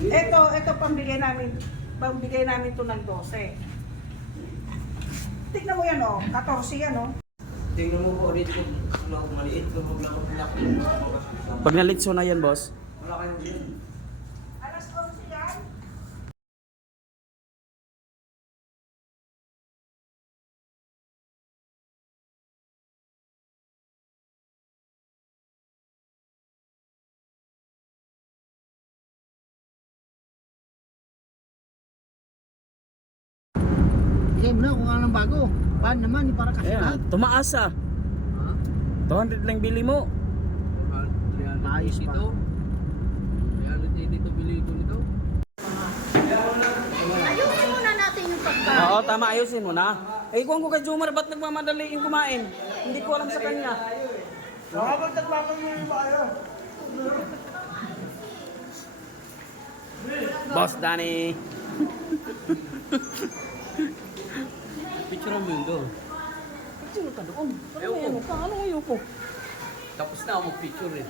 Ito pambigay namin to ng 12. Tignan mo yan, 14 yan, Tingnan mo po dito kung maliit kung maglaki. Pag nalitso na yan, boss. Wala kayong din. Alas 11 yan. Bigay mo na kung anong bago. Ban naman, para kasi Ayan, tumaas ah. 200 lang bili mo. Ayos pa. Dito bili ko nito. Ayusin muna natin yung pagkain. Oo, tama, ayusin mo na. Eh, kung ko kay Jumar, ba't nagmamadali yung kumain? Hindi ko alam sa kanya. Boss Danny. Picture mo yun doon. Sino ka doon? Ayoko. Ano ayoko? Tapos na ako mag-picture eh.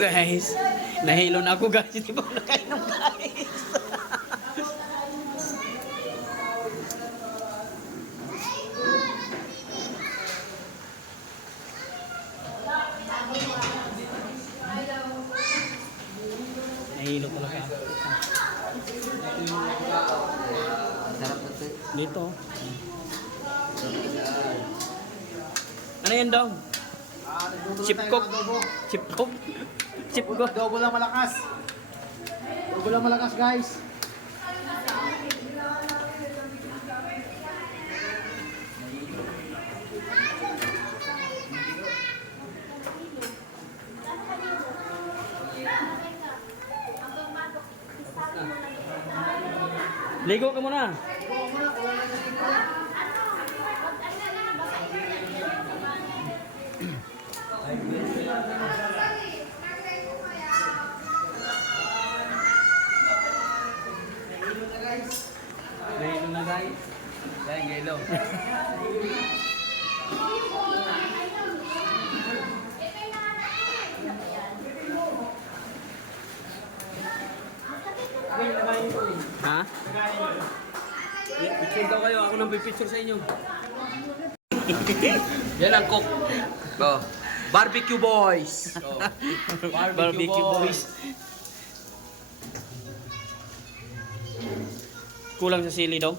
Guys, nahilo na ako guys. Hindi pa ako nakainom guys. Nahilo talaga ako. Sarap na ito. Dito. Ano yan daw? Chip cook. Chip cook. Chip cook. Adobo lang malakas. Adobo lang malakas, guys. Ligo ka muna. Gelo na guys. Dahil gelo. Ha? Picture daw kayo. Ako nang pipicture sa inyo. Yan ang cook. Oh. Barbecue boys. Oh. Barbecue boys. Kulang sa sili daw.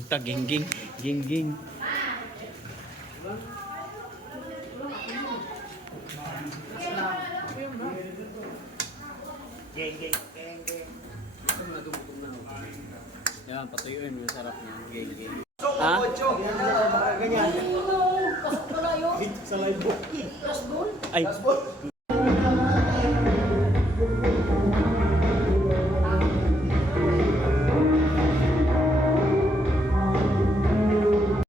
Puta, gingging. Gingging. Yan, patuyuin mo yung sarap niya. Gingging. Ha? Ganyan. Kasok na yun. Sa live book. Last ball. Ay.